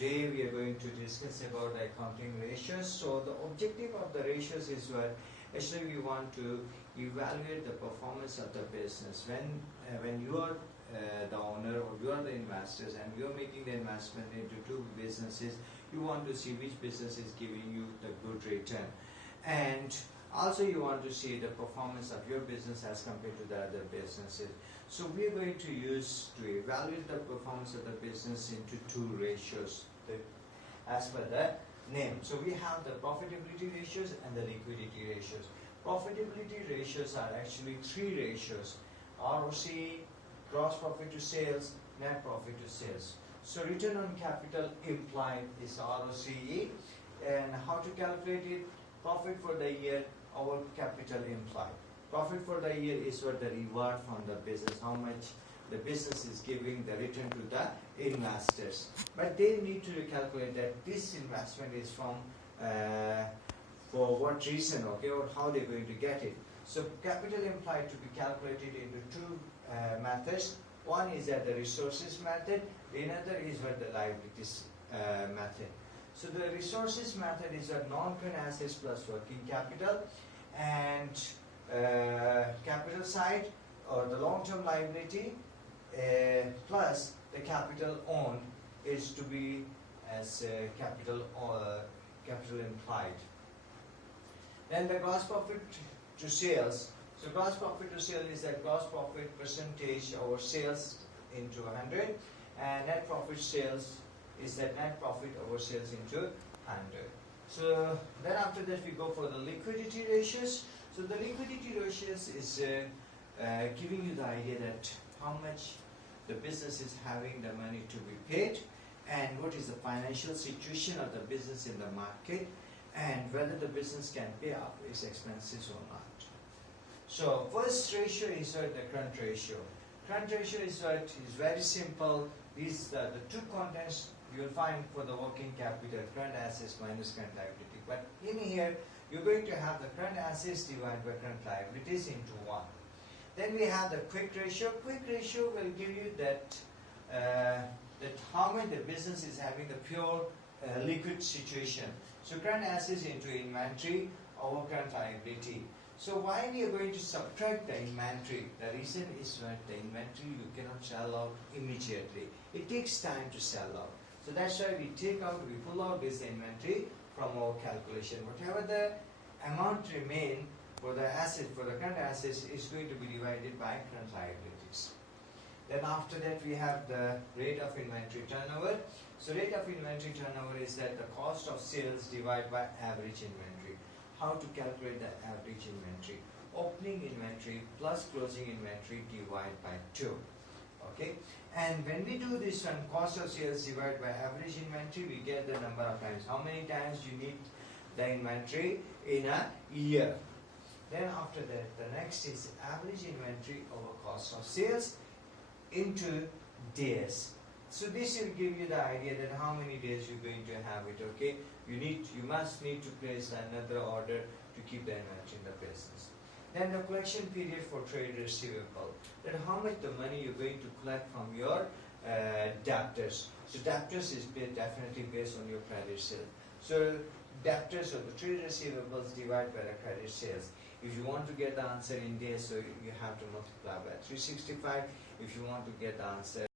Today we are going to discuss about the accounting ratios. So the objective of the ratios is what actually we want to evaluate the performance of the business. When you are the owner or you are the investors and you are making the investment into two businesses, you want to see which business is giving you the good return, and also you want to see the performance of your business as compared to the other businesses. So we are going to use to evaluate the performance of the business into two ratios as per the name. So we have the profitability ratios and the liquidity ratios. Profitability ratios are actually three ratios: ROC, gross profit to sales, net profit to sales. So return on capital employed is ROCE, and how to calculate it? Profit for the year, our capital employed. Profit for the year is what the reward from the business, how much the business is giving the return to the investors. But they need to calculate that this investment is from for what reason, okay, or how they're going to get it. So capital employed to be calculated into two methods. One is that the resources method, the other is what the liabilities method. So the resources method is a non-current assets plus working capital, and capital side or the long-term liability plus the capital owned is to be as capital implied. Then the gross profit to sales. So gross profit to sales is that gross profit percentage over sales into 100, and net profit sales is that net profit over sales into 100. So then after that we go for the liquidity ratios. So the liquidity ratios is giving you the idea that how much the business is having the money to be paid, and what is the financial situation of the business in the market, and whether the business can pay up its expenses or not. So first ratio is the current ratio. Current ratio is very simple. These are the two contents you will find for the working capital: current assets minus current liability. But in here you're going to have the current assets divided by current liabilities into 1. Then we have the quick ratio. Quick ratio will give you that how much the business is having the pure liquid situation. So current assets into inventory over current liability. So why we are going to subtract the inventory? The reason is that the inventory you cannot sell out immediately. It takes time to sell out. So that's why we pull out this inventory from our calculation. Whatever the amount remain for the asset, for the current assets, is going to be divided by current liabilities. Then after that we have the rate of inventory turnover. So rate of inventory turnover is that the cost of sales divided by average inventory. How to calculate the average inventory? Opening inventory plus closing inventory divided by 2. Okay, and when we do this one, cost of sales divided by average inventory, we get the number of times. How many times you need the inventory in a year. Then after that, the next is average inventory over cost of sales into days. So this will give you the idea that how many days you're going to have it. Okay, you must need to place another order to keep the inventory in the business. Then the collection period for trade receivable, that how much the money you're going to collect from your debtors. So debtors is definitely based on your credit sale. So debtors or the trade receivables divided by the credit sales. If you want to get the answer in days, so you have to multiply by 365. If you want to get the answer